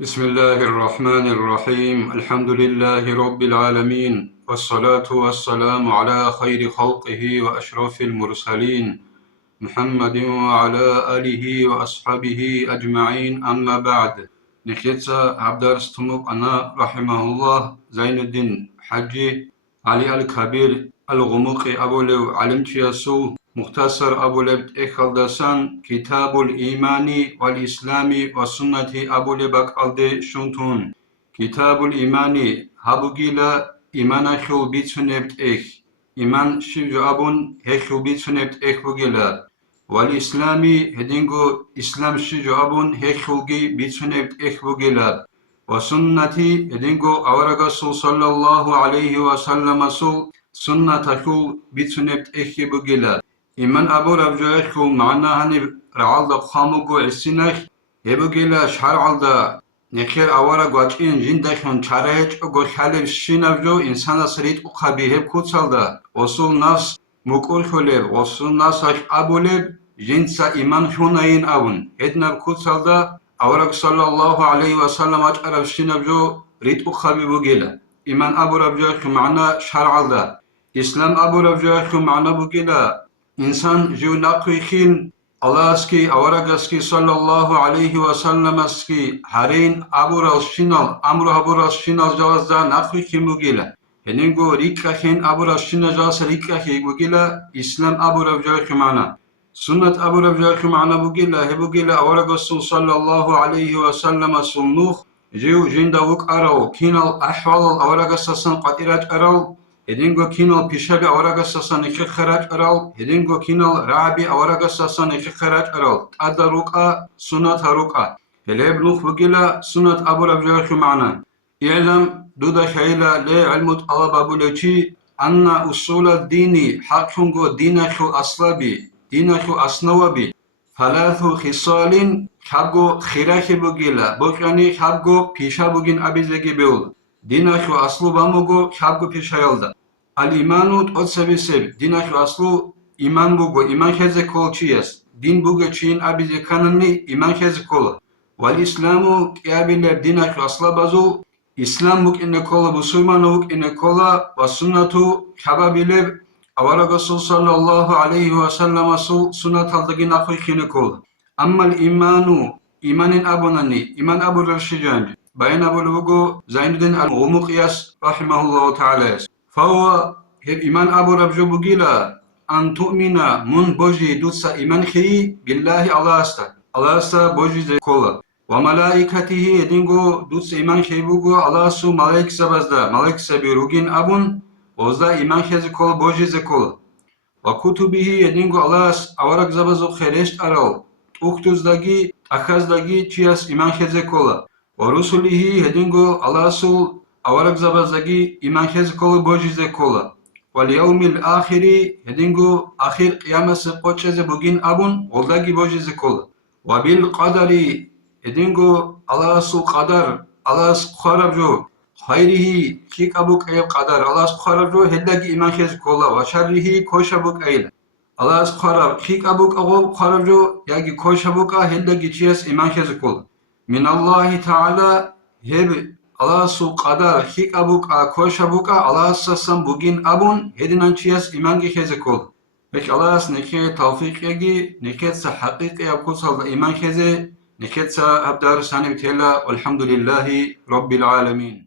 بسم الله الرحمن الرحيم الحمد لله رب العالمين والصلاة والسلام على خير خلقه وأشرف المرسلين محمد وعلى آله وأصحابه أجمعين أما بعد نخيتsa عبدالستموك أنا رحمه الله زين الدين حجي علي الكبير الغموقي أبو لو علمتياسو مختصر أبو لبت إخلدسان كتاب الإيمان والإسلام والسنة أبو لبك ألدي شنتون كتاب الإيمان هبوغيلا إيمان خل بيتسنبت إيمان شيجو أبون هخل بيتسنبت بوغيلا والإسلام هدينغو إسلام شيجو أبون هخلغي بيتسنبت بوغيلا وسنة هدينغو أورغسو صلى الله عليه وسلم سول سنة خل بيتسنبت بوغيلا إيمان أبو ربجوخو معنا هني رعالدا خاموغو عسينخ هبوغيلا شحرعالدا نخير أورا غواتين جندخون چارهج أغو خالب شينافجو إنسانا سريت أخابي هب كوتسالدا وصول ناس مقول خولب وصول ناس هش أبولب جنسا إيمان خوناين أبون هدناب كوتسالدا أورا صلى الله عليه وسلم أجعرب شينافجو ريت أخابي بوغيلا إيمان أبو ربجوخو معنا شحرعالدا إسلام أبو ربجوخو معنا بوغيلا İnsan jivnaqihin Allahski avaragaski sallallahu aleyhi ve sellemeski harin abural şinal amru abural şinal jalazda naqhi mugila heningo rikahin abural şinal jalasa rikahi mugila İslam abural jahimana sünnet abural jahimana mugila hebugila avaragasul sallallahu aleyhi ve sellem sunnuh jiv jindavuk arav kinal ahval avaragasasan qatirat arav هدينغو كينال بيشابي أورغا ساسان إخي خراج أرال هدينغو كينال رابي أورغا ساسان إخي خراج أرال أدا روكا سنة روكا هليب لوخ بقيلا سنة أبو ربجوخ معنا يعلم دودا خيلا لي علمت الله بابولوشي أن أصول الدين حقنغو دينخو أصلابي دينخو أصنوابي ثلاث خصال خبغو خيراخي بقيلا بوكاني خبغو بيشا بوغين أبيزيجي بيول دينخو أصلو باموغو خبغو بيشايلدا الإيمان تقصبسب دينخو أصلو إيمان بوغو إيمان خزي كول چيس دين بوغو چين أبيزي كانني إيمان خزي كول والإسلام كيابيلر دينخو أصلا بازو إسلام بوك إنه كولا بسلمان بوك إنه كولا والسنة خبابيلر أورغسول صلى الله عليه وسلم سنة هالدقين أخوي خينه كولا أما الإيمان إيمان أبوناني إيمان أبو الرشيجانج بين أبو لوغو زين الدين المقياس رحمه الله تعالى فهو هب إيمان أبو ربجو بقيلا أن تؤمن من بوجي دوتسا إيمان خي بالله الله أستا بوجي زي كولا وملائكته يدينغو دوتسا إيمان خي بوغو الله سو ملائك سبازدا ملائك سبيروغين أبون وزدا إيمان خي زي كولا بوجي زي كولا وكتبه يدينغو الله أورق زبازو خيرشت أرال أختوزداغي أخازداغي چياس إيمان خي زي كولا ورسله يدينغو الله سو أورق زبازداغي إيمان خي زي كولا بوجي زي كولا واليوم الآخر هدينغو آخر قيامة سقوچه بوغين أبون والداغي بوجي زي كولا وبالقدر هدينغو الله سو قدر الله سو خرابجو خيره خيك أبوك أيب قدر الله سو خرابجو هداغي إيمان خي زي كولا وشره كوش أبوك أيلا الله سو خراب خيك أبوك أغوب خرابجو ياغي كوش أبوك هداغي چياس إيمان خي زي كولا من الله تعالى هب Allah su qadar hik abuka koş abuka Allah sasam bugün abun hedinan çiyas iman geheze kol. Peki Allah neke tavfik yagi neket sa hakiki yapkusal iman heze neket sa abdar sani bitella velhamdülillahi rabbil alemin.